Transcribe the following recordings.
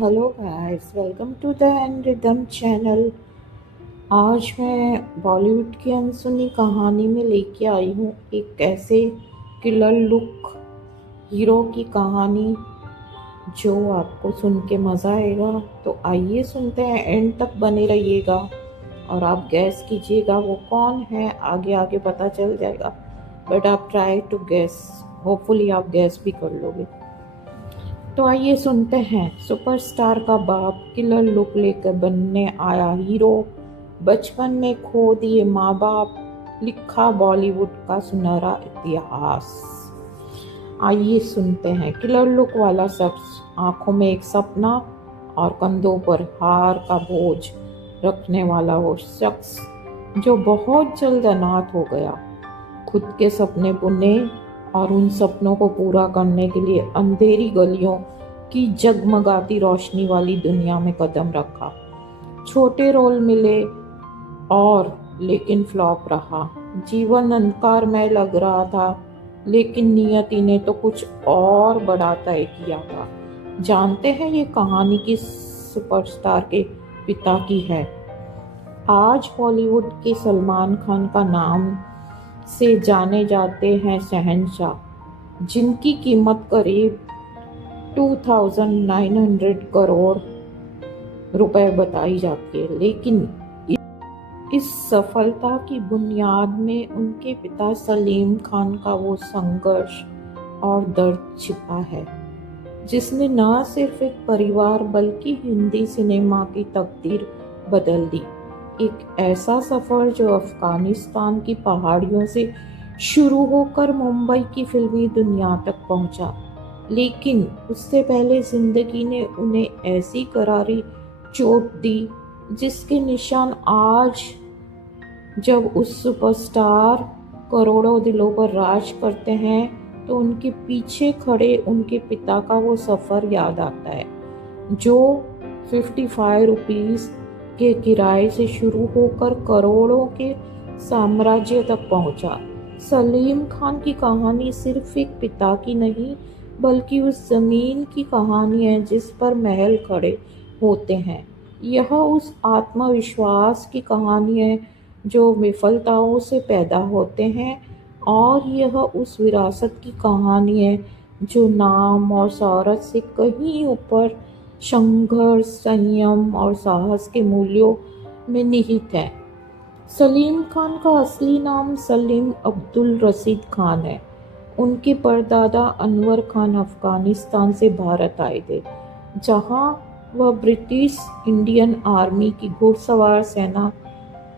Hello guys, welcome to the N rhythm channel. आज मैं बॉलीवुड की अनसुनी कहानी में लेके आई हूँ एक ऐसे किलर लुक हीरो की कहानी जो आपको सुन के मज़ा आएगा। तो आइए सुनते हैं, एंड तक बने रहिएगा और आप गैस कीजिएगा वो कौन है। आगे आगे पता चल जाएगा, बट आप ट्राई टू गैस। होपफुली आप गैस भी कर लोगे। तो आइए सुनते हैं। सुपरस्टार का बाप किलर लुक लेकर बनने आया हीरो, बचपन में खो दिए माँ बाप, लिखा बॉलीवुड का सुनहरा इतिहास। आइए सुनते हैं। किलर लुक वाला शख्स, आंखों में एक सपना और कंधों पर हार का बोझ रखने वाला वो शख्स जो बहुत जल्द अनाथ हो गया। खुद के सपने बुने और उन सपनों को पूरा करने के लिए अंधेरी गलियों की जगमगाती रोशनी वाली दुनिया में कदम रखा। छोटे रोल मिले और लेकिन फ्लॉप रहा। जीवन अंधकारमय लग रहा था, लेकिन नियति ने तो कुछ और बड़ा तय किया था। जानते हैं ये कहानी किस सुपरस्टार के पिता की है। आज बॉलीवुड के सलमान खान का नाम से जाने जाते हैं शहंशाह, जिनकी कीमत करीब 2900 करोड़ रुपए बताई जाती है। लेकिन इस सफलता की बुनियाद में उनके पिता सलीम खान का वो संघर्ष और दर्द छिपा है, जिसने न सिर्फ एक परिवार बल्कि हिंदी सिनेमा की तकदीर बदल दी। एक ऐसा सफर जो अफगानिस्तान की पहाड़ियों से शुरू होकर मुंबई की फिल्मी दुनिया तक पहुंचा। लेकिन उससे पहले जिंदगी ने उन्हें ऐसी करारी चोट दी जिसके निशान आज, जब उस सुपरस्टार करोड़ों दिलों पर राज करते हैं, तो उनके पीछे खड़े उनके पिता का वो सफ़र याद आता है, जो 55 रुपीज़ के किराए से शुरू होकर करोड़ों के साम्राज्य तक पहुंचा। सलीम खान की कहानी सिर्फ एक पिता की नहीं, बल्कि उस जमीन की कहानी है जिस पर महल खड़े होते हैं। यह उस आत्मविश्वास की कहानी है जो विफलताओं से पैदा होते हैं, और यह उस विरासत की कहानी है जो नाम और शौहरत से कहीं ऊपर संघर्ष, संयम और साहस के मूल्यों में निहित है। सलीम खान का असली नाम सलीम अब्दुल रशीद खान है। उनके परदादा अनवर खान अफगानिस्तान से भारत आए थे, जहां वह ब्रिटिश इंडियन आर्मी की घुड़सवार सेना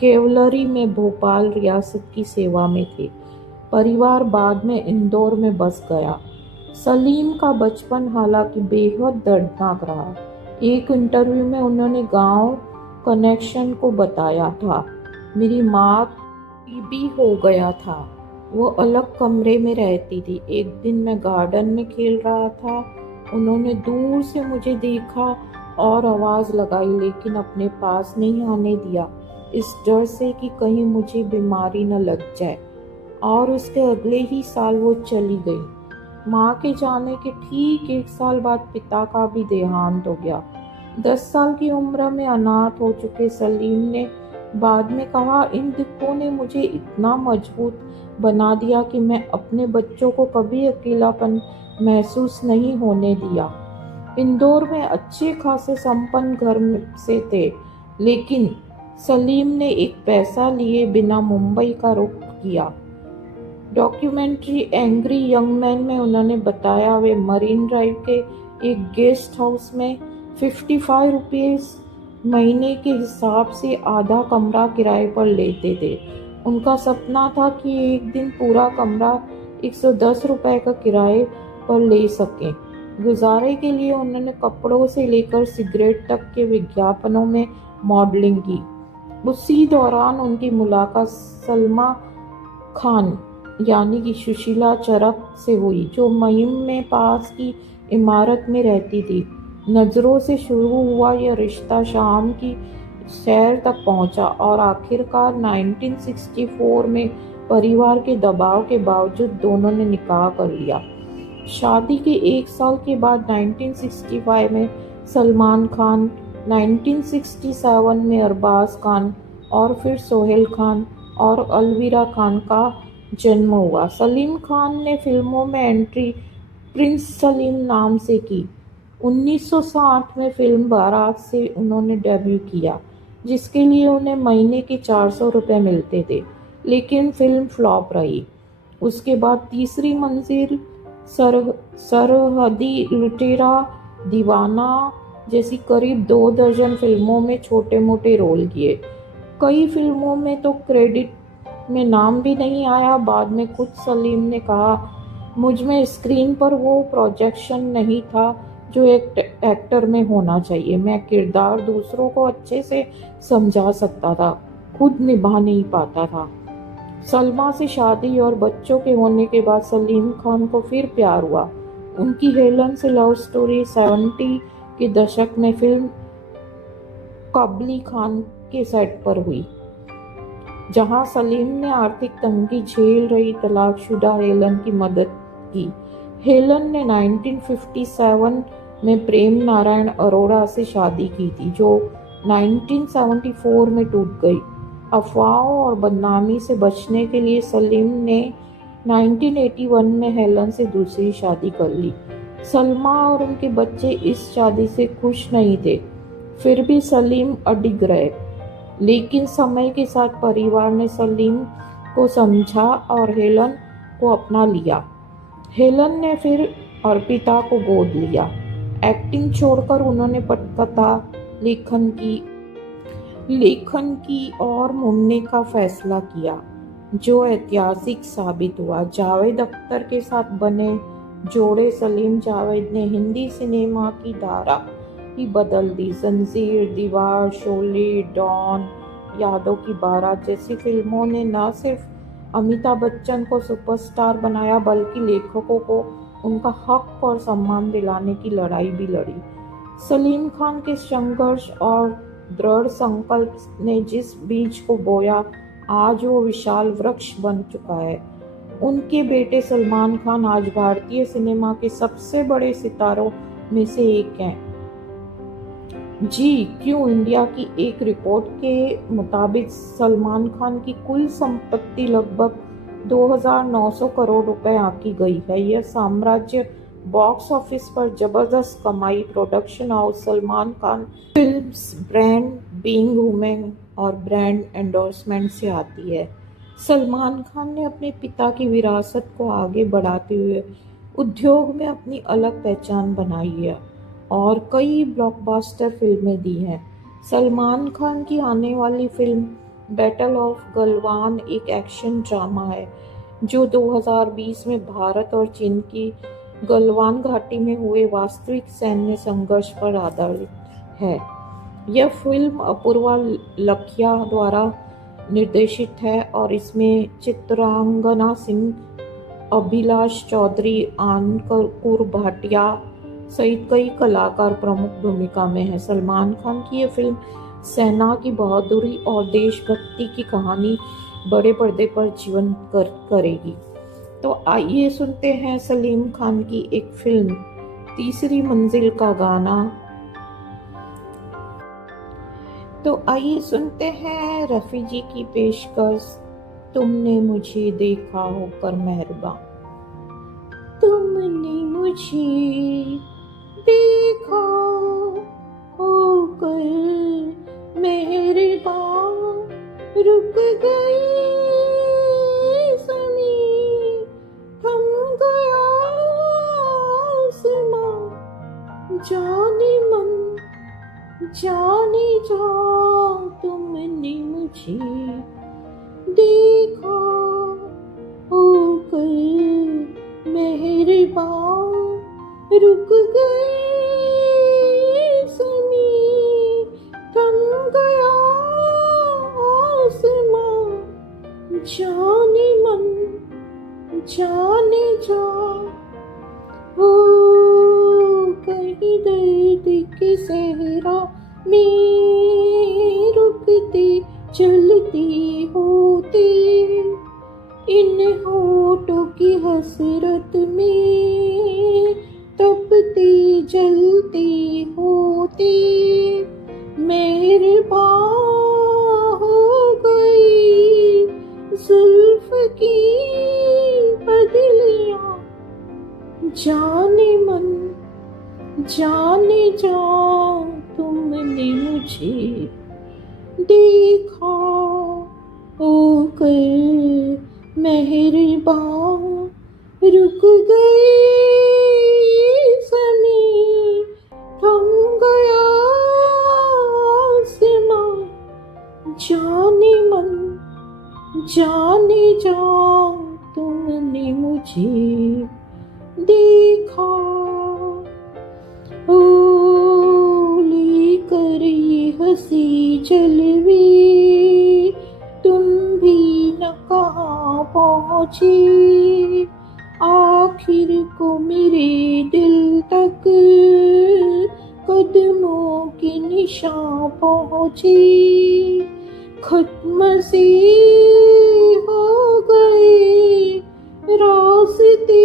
कैवलरी में भोपाल रियासत की सेवा में थे। परिवार बाद में इंदौर में बस गया। सलीम का बचपन हालांकि बेहद दर्दनाक रहा। एक इंटरव्यू में उन्होंने गांव कनेक्शन को बताया था, मेरी माँ टीबी हो गया था, वो अलग कमरे में रहती थी। एक दिन मैं गार्डन में खेल रहा था, उन्होंने दूर से मुझे देखा और आवाज़ लगाई, लेकिन अपने पास नहीं आने दिया, इस डर से कि कहीं मुझे बीमारी न लग जाए। और उसके अगले ही साल वो चली गई। माँ के जाने के ठीक एक साल बाद पिता का भी देहांत हो गया। 10 साल की उम्र में अनाथ हो चुके सलीम ने बाद में कहा, इन दुखों ने मुझे इतना मजबूत बना दिया कि मैं अपने बच्चों को कभी अकेलापन महसूस नहीं होने दिया। इंदौर में अच्छे खासे संपन्न घर से थे, लेकिन सलीम ने एक पैसा लिए बिना मुंबई का रुख किया। डॉक्यूमेंट्री एंग्री यंग मैन में उन्होंने बताया, वे मरीन ड्राइव के एक गेस्ट हाउस में 55 रुपीज़ महीने के हिसाब से आधा कमरा किराए पर लेते थे। उनका सपना था कि एक दिन पूरा कमरा 110 रुपए का किराए पर ले सकें। गुजारे के लिए उन्होंने कपड़ों से लेकर सिगरेट तक के विज्ञापनों में मॉडलिंग की। उसी दौरान उनकी मुलाकात सलमा खान यानी कि सुशीला चरक से हुई, जो महिम में पास की इमारत में रहती थी। नज़रों से शुरू हुआ यह रिश्ता शाम की सैर तक पहुंचा और आखिरकार 1964 में परिवार के दबाव के बावजूद दोनों ने निकाह कर लिया। शादी के एक साल के बाद 1965 में सलमान खान, 1967 में अरबाज खान और फिर सोहेल खान और अलविरा खान का जन्म हुआ। सलीम खान ने फिल्मों में एंट्री प्रिंस सलीम नाम से की। 1960 में फिल्म बारात से उन्होंने डेब्यू किया, जिसके लिए उन्हें महीने के 400 रुपये मिलते थे, लेकिन फिल्म फ्लॉप रही। उसके बाद तीसरी मंजिल, सरहदी लुटेरा, दीवाना जैसी करीब 2 दर्जन फिल्मों में छोटे मोटे रोल किए। कई फिल्मों में तो क्रेडिट में नाम भी नहीं आया। बाद में खुद सलीम ने कहा, मुझ में स्क्रीन पर वो प्रोजेक्शन नहीं था जो एक एक्टर में होना चाहिए। मैं किरदार दूसरों को अच्छे से समझा सकता था, खुद निभा नहीं पाता था। सलमा से शादी और बच्चों के होने के बाद सलीम खान को फिर प्यार हुआ। उनकी हेलन से लव स्टोरी 70 के दशक में फिल्म काबली खान के सेट पर हुई, जहां सलीम ने आर्थिक तंगी झेल रही तलाकशुदा हेलन की मदद की। हेलन ने 1957 में प्रेम नारायण अरोड़ा से शादी की थी, जो 1974 में टूट गई। अफवाहों और बदनामी से बचने के लिए सलीम ने 1981 में हेलन से दूसरी शादी कर ली। सलमा और उनके बच्चे इस शादी से खुश नहीं थे, फिर भी सलीम अडिग रहे। लेकिन समय के साथ परिवार ने सलीम को समझा और हेलन को अपना लिया। हेलन ने फिर अर्पिता को गोद लिया। एक्टिंग छोड़कर उन्होंने पटकथा लेखन की और मुड़ने का फैसला किया, जो ऐतिहासिक साबित हुआ। जावेद अख्तर के साथ बने जोड़े सलीम जावेद ने हिंदी सिनेमा की धारा ही बदल दी। जंजीर, दीवार, शोले, डॉन, यादों की बारात जैसी फिल्मों ने न सिर्फ अमिताभ बच्चन को सुपरस्टार बनाया, बल्कि लेखकों को उनका हक और सम्मान दिलाने की लड़ाई भी लड़ी। सलीम खान के संघर्ष और दृढ़ संकल्प ने जिस बीज को बोया, आज वो विशाल वृक्ष बन चुका है। उनके बेटे सलमान खान आज भारतीय सिनेमा के सबसे बड़े सितारों में से एक हैं। जी क्यों इंडिया की एक रिपोर्ट के मुताबिक सलमान खान की कुल संपत्ति लगभग 2,900 करोड़ रुपए आंकी गई है। यह साम्राज्य बॉक्स ऑफिस पर जबरदस्त कमाई, production house Salman Khan films, brand being women और ब्रांड एंडोर्समेंट से आती है। सलमान खान ने अपने पिता की विरासत को आगे बढ़ाते हुए उद्योग में अपनी अलग पहचान बनाई है और कई ब्लॉकबस्टर फिल्में दी हैं। सलमान खान की आने वाली फिल्म बैटल ऑफ गलवान एक एक्शन ड्रामा है, जो 2020 में भारत और चीन की गलवान घाटी में हुए वास्तविक सैन्य संघर्ष पर आधारित है। यह फिल्म अपूर्वा लखिया द्वारा निर्देशित है और इसमें चित्रांगना सिंह, अभिलाष चौधरी, आनकुर भाटिया सहित कई कलाकार प्रमुख भूमिका में हैं। सलमान खान की यह फिल्म सेना की बहादुरी और देशभक्ति की कहानी बड़े पर्दे पर जीवंत करेगी। तो आइए सुनते हैं सलीम खान की एक फिल्म तीसरी मंजिल का गाना। तो आइए सुनते हैं रफ़ी जी की पेशकश, तुमने मुझे देखा होकर मेहरबान। तुमने मुझे देखा होकर मेहरबान, रुक गई ज़मीं, थम गया आसमां, जाने मन जाने जा, तुमने मुझे देखा होकर मेहरबान, रुक गई ज़मीं, थम गया आसमां, जाने मन जाने जा। हो कहीं दर्द के सहरा में रुकती चलती होती, इन होठों की हसरत में तपती जलती होती। होती मेहरबान हो गई जुल्फ की बदलियां। जाने मन जाने जा तुमने मुझे देखा होकर मेहरबान। रुक गई ज़मीं थम गया आसमां। जाने मन जाने जा तुमने मुझे देखा। ओ लेकर ये हंसी जलवे तुम भी न कहाँ पहुँचे। आखिर को मेरे दिल तक कदमों के निशान पहुँचे। खत्म से हो गए रास्ते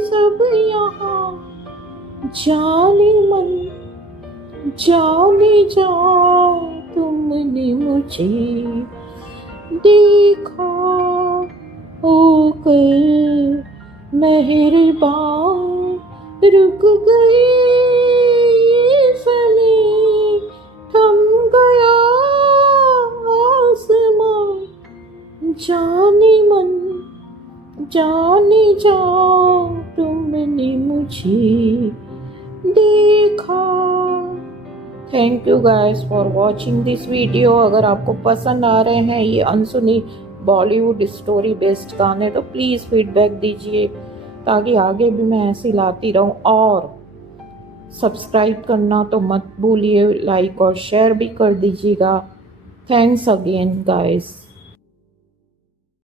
सब यहाँ। जाने मन जाने जा तुमने मुझे देखा होकर मेहरबान। रुक गई ज़मीं थम गया आसमां। जाने मन जाने जा तुमने मुझे देखा। Thank you guys for watching this video. अगर आपको पसंद आ रहे हैं ये अनसुनी बॉलीवुड स्टोरी बेस्ड गाने तो प्लीज़ फीडबैक दीजिए ताकि आगे भी मैं ऐसी लाती रहूं। और सब्सक्राइब करना तो मत भूलिए, लाइक और शेयर भी कर दीजिएगा। Thanks again guys.